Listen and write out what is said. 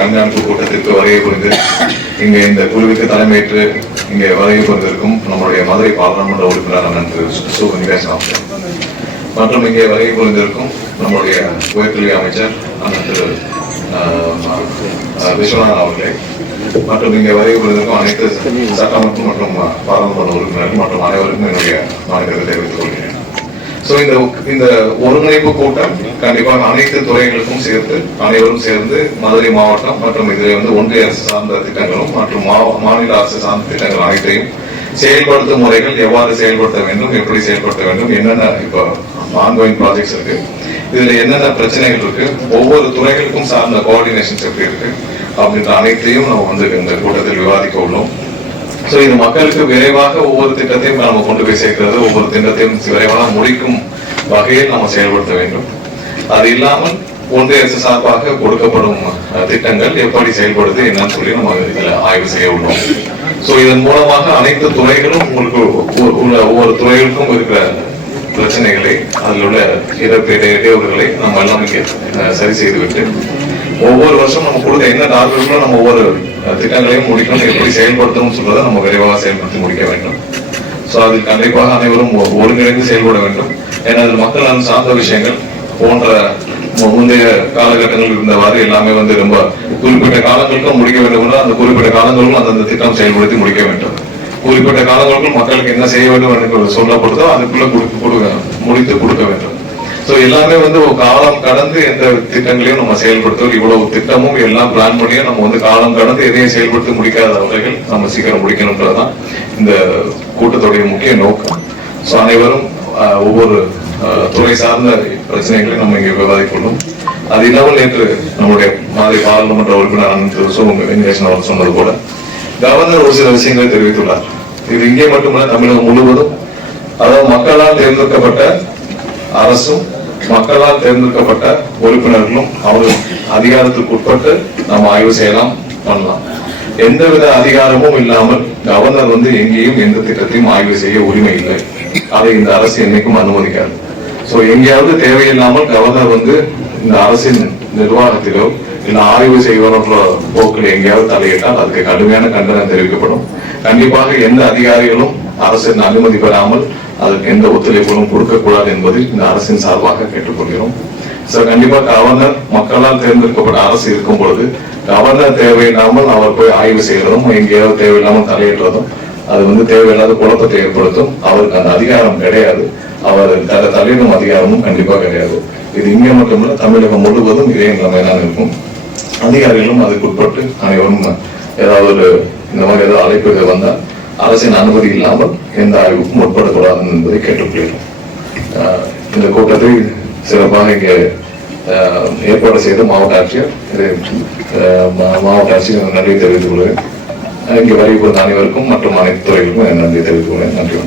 கண்காணிப்பு கூட்டத்திற்கு வருகை புரிந்து இங்கே இந்த குழுவுக்கு தலைமையேற்று இங்கே வருகை புரிந்திருக்கும் நம்முடைய மதுரை பாராளுமன்ற உறுப்பினர் அண்ணன் திரு சு வெங்கடேசன் அவர்கள் மற்றும் இங்கே வருகை புரிந்திருக்கும் நம்முடைய உயர்கல்வி அமைச்சர் அண்ணன் திரு விஸ்வநாதன் அவர்களே மற்றும் இங்கே வருகை புரிந்திருக்கும் அனைத்து சட்டமன்ற மற்றும் பாராளுமன்ற உறுப்பினர்கள் மற்றும் அனைவருக்கும் என்னுடைய வணக்கத்தை தெரிவித்துக் கொள்கிறேன். இந்த ஒருங்கிணைப்பு கூட்டம் கண்டிப்பாக அனைத்து துறைகளுக்கும் சேர்த்து அனைவரும் சேர்ந்து மதுரை மாவட்டம் மற்றும் இதில் ஒன்றிய அரசு சார்ந்த திட்டங்களும் மற்றும் மாநில அரசு சார்ந்த திட்டங்கள் அனைத்தையும் செயல்படுத்தும் முறைகள் எவ்வாறு செயல்படுத்த வேண்டும், எப்படி செயல்படுத்த வேண்டும், என்னென்ன இப்போ ஆன்கோயிங் ப்ராஜெக்ட்ஸ் இருக்கு, இதுல என்னென்ன பிரச்சனைகள் இருக்கு, ஒவ்வொரு துறைகளுக்கும் சார்ந்த கோஆர்டினேஷன்ஸ் எப்படி இருக்கு அப்படின்ற அனைத்தையும் நம்ம இந்த கூட்டத்தில் விவாதிக்க உள்ளோம். இது மக்களுக்கு விரைவாக ஒவ்வொரு திட்டத்தையும் நம்ம கொண்டு போய் சேர்க்கிறது, ஒவ்வொரு திட்டத்தையும் விரைவாக முடிக்கும் வகையில் நம்ம செயல்படுத்த வேண்டும். அது இல்லாமல் ஒன்றிய அரசு சார்பாக கொடுக்கப்படும் திட்டங்கள் எப்படி செயல்படுது என்னன்னு சொல்லி நம்ம இதுல ஆய்வு செய்ய உள்ளோம். இதன் மூலமாக அனைத்து துறைகளும் உங்களுக்கு ஒவ்வொரு துறைகளுக்கும் இருக்கிற பிரச்சனைகளை அதில் உள்ள இடையூறுகளை நம்ம எல்லாம் இங்கே சரி செய்துவிட்டு ஒவ்வொரு வருஷம் நம்ம கொடுத்த என்ன டார்கெட்களோ நம்ம ஒவ்வொரு திட்டங்களையும் முடிக்கணும், எப்படி செயல்படுத்தணும் சொல்றதை நம்ம விரைவாக செயல்படுத்தி முடிக்க வேண்டும். அதில் கண்டிப்பாக அனைவரும் ஒருங்கிணைந்து செயல்பட வேண்டும். ஏன்னா அதில் மக்கள் நலன் சார்ந்த விஷயங்கள் போன்ற முந்தைய காலகட்டங்களில் இருந்தவாறு எல்லாமே ரொம்ப குறிப்பிட்ட காலங்களுக்கும் முடிக்க வேண்டும் என்றால் அந்த குறிப்பிட்ட காலங்களுக்கும் அந்த திட்டம் செயல்படுத்தி முடிக்க வேண்டும். குறிப்பிட்ட காலங்களுக்கும் மக்களுக்கு என்ன செய்ய வேண்டும் என்று சொல்லப்படுதோ அதுக்குள்ள முடித்து கொடுக்க வேண்டும். எல்லாமே காலம் கடந்து எந்த திட்டங்களையும் நம்ம செயல்படுத்துவோம். இவ்வளவு திட்டமும் எல்லாம் பிளான் பண்ணியும் நம்ம காலம் கடந்து எதையும் செயல்படுத்த முடிக்காத வகைகள் நம்ம சீக்கிரம் முடிக்கணும்ன்றதுதான் இந்த கூட்டத்துடைய முக்கிய நோக்கம். அனைவரும் ஒவ்வொரு துறை சார்ந்த பிரச்சனைகளையும் நம்ம இங்கே விவாதிக்கொள்ளும். அது இல்லாமல் நேற்று நம்முடைய மாதிரி பாராளுமன்ற உறுப்பினர் அண்ணன் சு வெங்கடேசன் அவர் சொன்னது போல கவர்னர் ஒரு சில விஷயங்களை தெரிவித்துள்ளார். இது இங்கே மட்டுமல்ல, தமிழகம் முழுவதும், அதாவது மக்களால் தேர்ந்தெடுக்கப்பட்ட அரசும் மக்களால் தேர்ந்தெடுக்கப்பட்ட உறுப்பினர்களும் அவர்கள் அதிகாரத்துக்கு உட்பட்டு நம்ம ஆய்வு செய்யலாம், பண்ணலாம். எந்தவித அதிகாரமும் இல்லாமல் கவர்னர் எங்கேயும் எந்த திட்டத்தையும் ஆய்வு செய்ய உரிமை இல்லை. அதை இந்த அரசு என்னைக்கும் அனுமதிக்காது. எங்கேயாவது தேவையில்லாமல் கவர்னர் இந்த அரசின் நிர்வாகத்திலோ இல்ல ஆய்வு செய்வன்ற போக்கில் எங்கேயாவது தலையிட்டால் அதுக்கு கடுமையான கண்டனம் தெரிவிக்கப்படும். கண்டிப்பாக எந்த அதிகாரிகளும் அரசின் அனுமதி பெறாமல் அதற்கு எந்த ஒத்துழைப்புகளும் கொடுக்கக்கூடாது என்பது இந்த அரசின் சார்பாக கேட்டுக்கொள்கிறோம். கண்டிப்பா கவர்னர் மக்களால் தேர்ந்தெடுக்கப்பட்ட அரசு இருக்கும் பொழுது கவர்னர் தேவையில்லாமல் அவர் போய் ஆய்வு செய்யறதும் எங்கேயாவது தேவையில்லாமல் தலையிடுறதும் அது தேவையில்லாத குழப்பத்தை ஏற்படுத்தும். அவருக்கு அந்த அதிகாரம் கிடையாது. அவர் தலையிடும் அதிகாரமும் கண்டிப்பா கிடையாது. இது இங்கே மட்டுமல்ல, தமிழகம் முழுவதும் இதே நிலைமைதான் இருக்கும். அதிகாரிகளும் அதுக்கு உட்பட்டு அனைவரும் ஏதாவது இந்த மாதிரி ஏதாவது அழைப்புகள் வந்தால் அரசின் அனுமதி இல்லாமல் எந்த ஆய்வுக்கும் உட்படக்கூடாது என்பதை கேட்டுக்கொள்கிறோம். இந்த கூட்டத்தை சிறப்பாக இங்கே ஏற்பாடு செய்த மாவட்ட ஆட்சியர் நன்றி தெரிவித்துக் கொள்கிறேன். இங்கே வருகை அனைவருக்கும் மற்றும் அனைத்து துறைகளுக்கும் நன்றி தெரிவித்துக் கொள்கிறேன். நன்றி.